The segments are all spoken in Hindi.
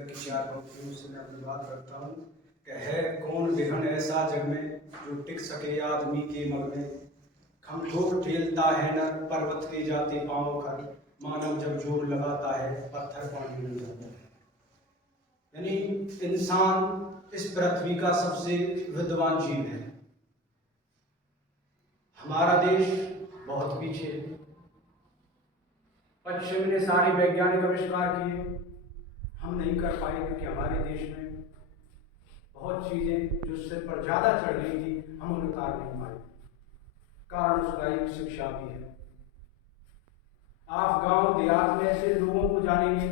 की चार पंक्तियों से मैं अपनी बात करता हूँ कि है कौन विघन ऐसा जग में जो टिक सके आदमी के मग में। खमठोर ठेलता है नर पर्वत के जाते पांव खर, मानव जब जोर लगाता है पत्थर पानी बन जाता है। यानी इंसान इस पृथ्वी का सबसे विद्वान जीव है। हमारा देश बहुत पीछे है। पश्चिम ने सारे वैज्ञानिक आविष्कार किए, हम नहीं कर पाए क्योंकि हमारे देश में बहुत चीजें जो सिर पर ज्यादा चढ़ गई थी हम उन्हें उतार नहीं पाए। कारण उसका एक शिक्षा भी है। आप गांव देहात में ऐसे लोगों को जानेंगे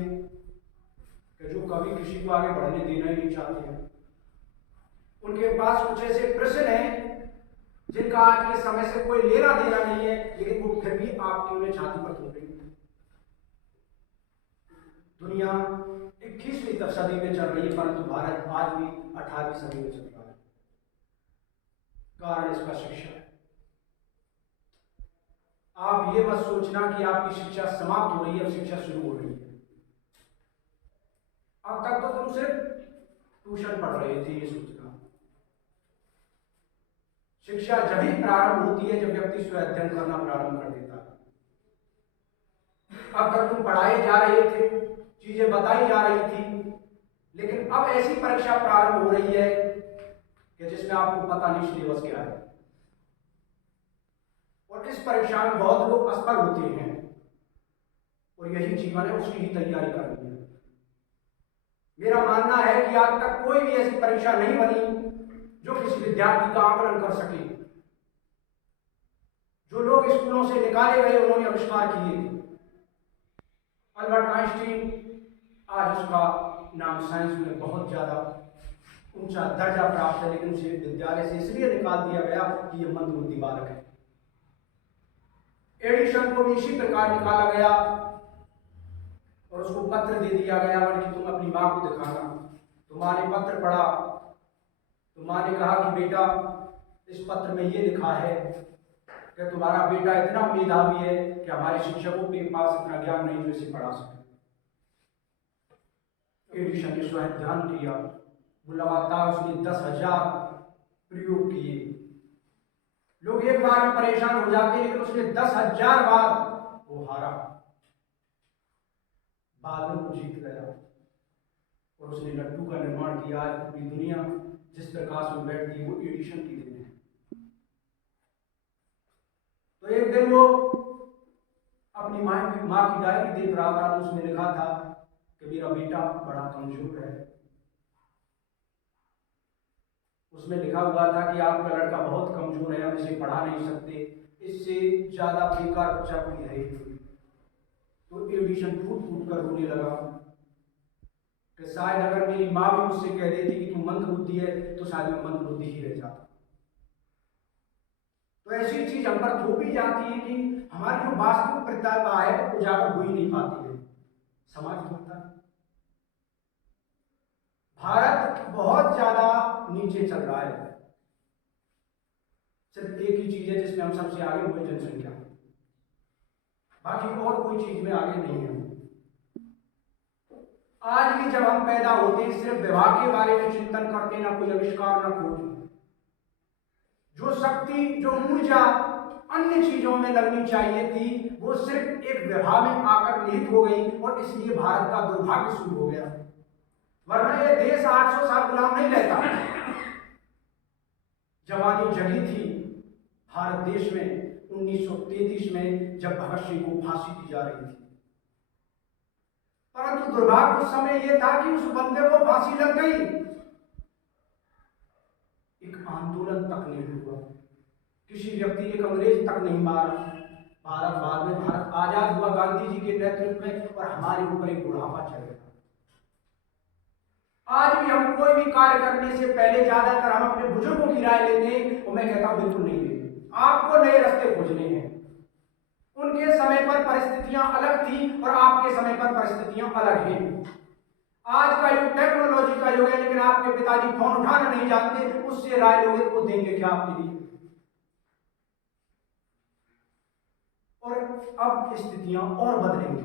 कि जो कभी किसी को आगे बढ़ने देना ही नहीं चाहते हैं। उनके पास कुछ ऐसे प्रश्न हैं जिनका आज के समय से कोई लेना देना नहीं है, लेकिन वो फिर भी आपकी उन्हें छाती पर थोप रही है। दुनिया 21वीं सदी में चल रही है, परंतु भारत आज भी 18वीं सदी में चल रहा है। कारण इसका शिक्षा है। आप ये मत सोचना कि आपकी शिक्षा समाप्त हो रही है, अब शिक्षा शुरू हो रही है। अब तक तो तुम सिर्फ ट्यूशन पढ़ रहे थे, ये सोचना। शिक्षा जब ही प्रारंभ होती है जब व्यक्ति स्वयं अध्ययन करना प्रारंभ कर देता है। अब तक तुम पढ़ाए जा रहे थे, चीजें बताई जा रही थी, लेकिन अब ऐसी परीक्षा प्रारंभ हो रही है कि जिसमें आपको पता नहीं सिलेबस क्या है। और इस परीक्षा में बहुत लोग असफल होते हैं और यही जीवन है, उसकी ही तैयारी करनी है। मेरा मानना है कि आज तक कोई भी ऐसी परीक्षा नहीं बनी जो किसी विद्यार्थी का आकलन कर सके। जो लोग स्कूलों से निकाले गए उन्होंने आविष्कार किए थे। अल्बर्ट आइंस्टीन, आज उसका नाम साइंस में बहुत ज्यादा ऊंचा दर्जा प्राप्त है, लेकिन उसे विद्यालय से इसलिए निकाल दिया गया कि यह मंदबुद्धि बालक है। एडिशन को भी इसी प्रकार निकाला गया और उसको पत्र दे दिया गया कि तुम अपनी मां को दिखाना। तो मां ने पत्र पढ़ा तो मां ने कहा कि बेटा, इस पत्र में ये लिखा है कि तुम्हारा बेटा इतना मेधावी है कि हमारे शिक्षकों के पास इतना ज्ञान नहीं जो इसे पढ़ा सके। एडिशन ने स्वयं ध्यान किया, वो लगातार उसने 10,000 प्रयोग किए। लोग एक बार में परेशान हो जाते, लेकिन उसने 10,000 बार वो हारा, बाद में वो जीत गया और उसने लड्डू का निर्माण किया। आज पूरी दुनिया जिस प्रकाश में बैठती है वो एडिशन की देन है। तो एक दिन वो अपनी माँ की डायरी देख रहा था, तो उसमें लिखा था कि मेरा बेटा बड़ा कमजोर है। उसमें लिखा हुआ था कि आपका लड़का बहुत कमजोर है, हम इसे पढ़ा नहीं सकते, इससे ज्यादा बेकार बच्चा कोई है ही नहीं। तो एडिशन फूट फूट कर रोने लगा कि शायद अगर मेरी माँ भी मुझसे कह देती कि तू मंदबुद्धि है तो शायद मैं मंदबुद्धि ही रह जाता। तो ऐसी चीज हम पर थोपी जाती है कि हमारी जो वास्तविक प्रतिभा है वो उजागर हो ही नहीं पाती है। समाज होता है। भारत बहुत ज्यादा नीचे चल रहा है। सिर्फ एक ही चीज है जिसमें हम सबसे आगे हुए, जनसंख्या। बाकी और कोई चीज में आगे नहीं है। आज भी जब हम पैदा होते हैं सिर्फ विवाह के बारे में चिंतन करते, ना कोई आविष्कार ना खोज। जो शक्ति, जो ऊर्जा अन्य चीजों में लगनी चाहिए थी वो सिर्फ एक विवाह में आकर निहित हो गई और इसलिए भारत का दुर्भाग्य शुरू हो गया। वरना यह देश 800 साल गुलाम नहीं रहता। जवानी जगी थी भारत देश में 1933 में जब भगत सिंह को फांसी दी जा रही थी, परंतु दुर्भाग्य उस समय यह था कि उस बंदे को फांसी लग गई, एक आंदोलन तक नहीं हुआ, किसी व्यक्ति ने अंग्रेज तक नहीं मारा। भारत बाद में भारत आजाद हुआ गांधी जी के नेतृत्व में और हमारे ऊपर एक बुढ़ापा चल गया। आज भी हम कोई भी कार्य करने से पहले ज्यादातर हम अपने बुजुर्गों की राय लेते हैं और मैं कहता हूं बिल्कुल नहीं लेते। आपको नए रास्ते खोजने हैं। उनके समय पर परिस्थितियां अलग थी और आपके समय पर परिस्थितियां अलग हैं। आज का युग टेक्नोलॉजी का युग है, लेकिन आपके पिताजी फोन उठाना नहीं जानते, उससे राय लोगे तो देंगे क्या आपके लिए। और अब स्थितियां और बदलेंगी।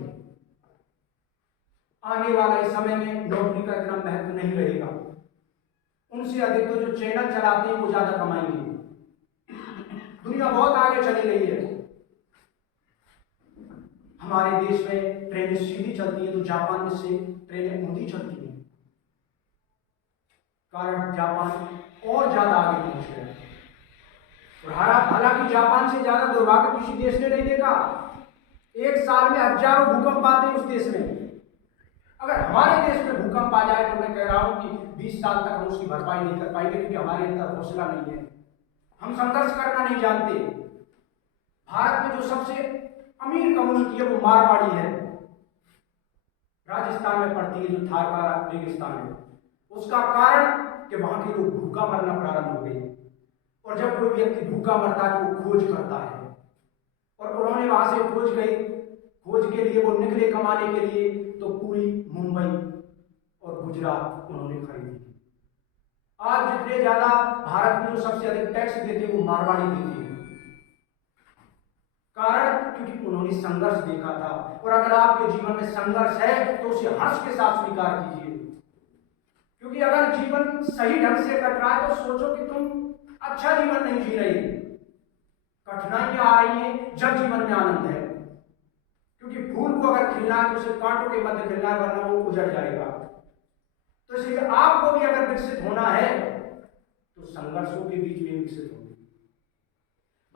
आने वाले समय में नौकरी का इतना महत्व नहीं रहेगा। उनसे अधिक तो जो चैनल चलाते हैं वो ज्यादा कमाएंगे। दुनिया बहुत आगे चली गई है। हमारे देश में ट्रेनें सीधी चलती है तो जापान में से ट्रेनें ऊंधी चलती हैं। कारण जापान और ज्यादा आगे पहुंच गया है। और हालांकि जापान से ज्यादा दुर्भाग्य किसी देश ने नहीं देखा। एक साल में हजारों भूकंप आते हैं उस देश में। अगर हमारे देश में भूकंप आ जाए तो मैं कह रहा हूं कि 20 साल तक हम उसकी भरपाई नहीं कर पाएंगे, क्योंकि हमारे अंदर हौसला नहीं है, हम संघर्ष करना नहीं जानते। भारत में जो सबसे अमीर कम्युनिटी है वो मारवाड़ी है, राजस्थान में पड़ती है, जो थार का रेगिस्तान है। उसका कारण कि वहां के लोग भूखा मरना प्रारंभ हो गए। और जब कोई व्यक्ति भूखा मरता है तो वो खोज करता है, और उन्होंने वहां से खोज के लिए वो निकले कमाने के लिए, तो पूरी मुंबई और गुजरात उन्होंने खरीदी। आज जितने ज्यादा भारत में जो सबसे अधिक टैक्स देते हैं वो मारवाड़ी देते हैं। कारण क्योंकि उन्होंने संघर्ष देखा था। और अगर आपके जीवन में संघर्ष है तो उसे हर्ष के साथ स्वीकार कीजिए, क्योंकि अगर जीवन सही ढंग से कट रहा है तो सोचो कि तुम अच्छा जीवन नहीं जी रही। कठिनाइयां आ रही है जब जीवन में आनंद है, क्योंकि फूल को अगर खिलना है तो उसे कांटों के मध्य खिलना है, वरना वो उजड़ जाएगा। तो इसलिए आपको भी अगर विकसित होना है तो संघर्षों के बीच में विकसित होंगे।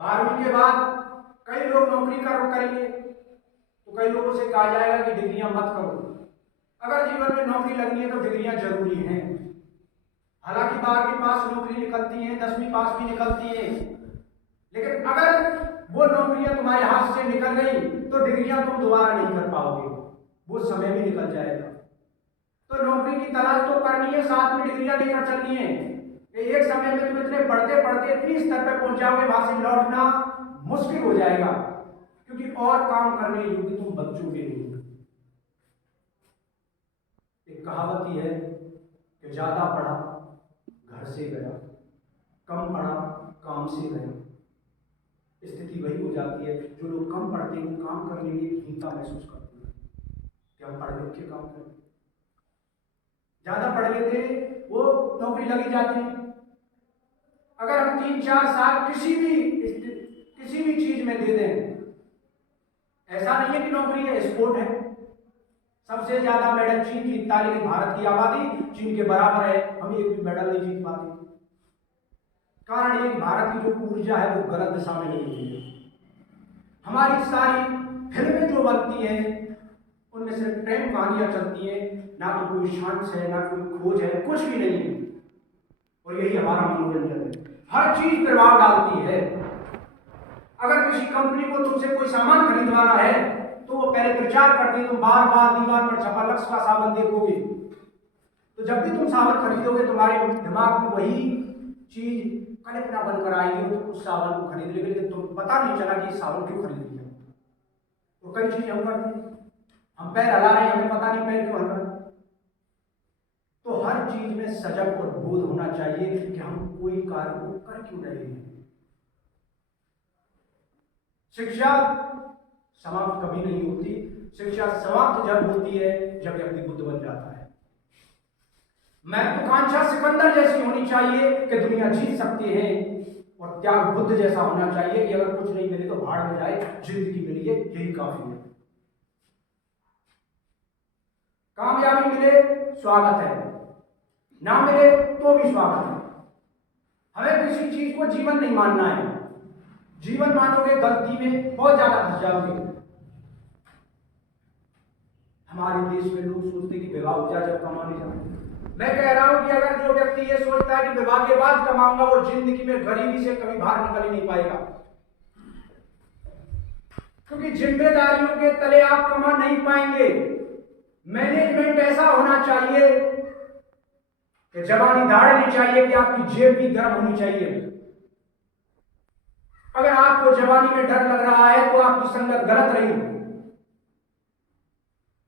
12वीं के बाद कई लोग नौकरी करेंगे तो कई लोगों से कहा जाएगा कि डिग्रियां मत करो। अगर जीवन में नौकरी लगनी है तो डिग्रियां जरूरी हैं। हालांकि 12वीं पास नौकरी निकलती है, 10वीं पास भी निकलती है, लेकिन अगर वो नौकरियां तुम्हारे हाथ से निकल गई तो डिग्रियां तुम दोबारा नहीं कर पाओगे, वो समय भी निकल जाएगा। तो नौकरी की तलाश तो करनी है, साथ में डिग्रियां लेकर चलनी है। एक समय में तुम इतने पढ़ते पढ़ते इतनी स्तर पर पहुंच जाओगे, वहां से लौटना मुश्किल हो जाएगा, क्योंकि और काम करने योग्य तुम बच्चोगे नहीं। एक कहावत ही है कि ज्यादा पढ़ा घर से गया, कम पढ़ा काम से गया। स्थिति वही हो जाती है, जो लोग कम पढ़ते हैं काम करने में हीनता महसूस करते हैं कि हम पढ़ लिख के काम करें। ज्यादा पढ़ लेते वो नौकरी लगी जाती है। अगर हम 3-4 साल किसी भी चीज में दे दें, ऐसा नहीं है कि नौकरी है, स्पोर्ट है। सबसे ज्यादा मेडल चीन जीतता है, लेकिन भारत की आबादी चीन के बराबर है, हम एक भी मेडल नहीं जीत पाते। कारण ये कि भारत की जो ऊर्जा है वो गलत दिशा में नहीं हुई है। हमारी सारी फिल्में जो बनती हैं उनमें सिर्फ प्रेम कहानियां चलती हैं, ना तो कोई शांत है, ना कोई खोज है, कुछ भी नहीं है। और यही हमारा मनोरंजन है, हर चीज प्रभाव डालती है। अगर किसी कंपनी को तुमसे कोई सामान खरीदवाना है तो वो पहले प्रचार करते हैं, तुम बार बार दीवार पर छपा लक्स का साबुन देखोगे, तो जब भी तुम साबुन खरीदोगे तुम्हारे दिमाग में वही चीज कल्पना बनकर आएगी, तो उस साबुन को खरीद लेगे, लेकिन तुम पता नहीं चला कि साबुन क्यों खरीद लिया। तो कई चीजें हम करते हैं, हम पैर हिला रहे हैं, हमें पता नहीं पैर क्यों हिल रहा है। तो हर चीज में सजग और बोध होना चाहिए कि हम कोई कार्य को कर क्यों रहे हैं। शिक्षा समाप्त कभी नहीं होती, शिक्षा समाप्त जब होती है जब व्यक्ति बुद्ध बन जाता है। महत्वाकांक्षा सिकंदर जैसी होनी चाहिए कि दुनिया जीत सकती है, और त्याग बुद्ध जैसा होना चाहिए कि अगर कुछ नहीं मिले तो भाड़ में जाए, जिंदगी मिली है यही काफी है। कामयाबी मिले स्वागत है, ना मिले तो भी स्वागत है। हमें किसी चीज को जीवन नहीं मानना है। जीवन मानोगे गलती में बहुत ज्यादा फंस जाओगे। हमारे देश में लोग सोचते कि विवाह हो जाए जब कमाने जाए। मैं कह रहा हूं कि अगर जो व्यक्ति ये सोचता है कि विवाह के बाद कमाऊंगा, वो जिंदगी में गरीबी से कभी बाहर निकल ही नहीं पाएगा, क्योंकि जिम्मेदारियों के तले आप कमा नहीं पाएंगे। मैनेजमेंट ऐसा होना चाहिए कि जवानी दाढ़नी चाहिए कि आपकी जेब भी गर्म होनी चाहिए। अगर आपको जवानी में डर लग रहा है तो आपकी संगत गलत रही।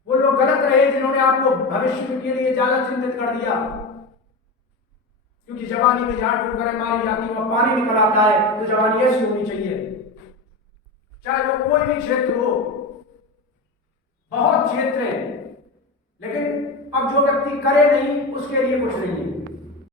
वो लोग गलत रहे जिन्होंने आपको भविष्य के लिए ज्यादा चिंतित कर दिया, क्योंकि जवानी में जहां ठोकर मारी जाती है पानी निकल आता है। तो जवानी ऐसी होनी चाहिए, चाहे वो कोई भी क्षेत्र हो। बहुत क्षेत्र है लेकिन अब जो व्यक्ति करे नहीं उसके लिए कुछ नहीं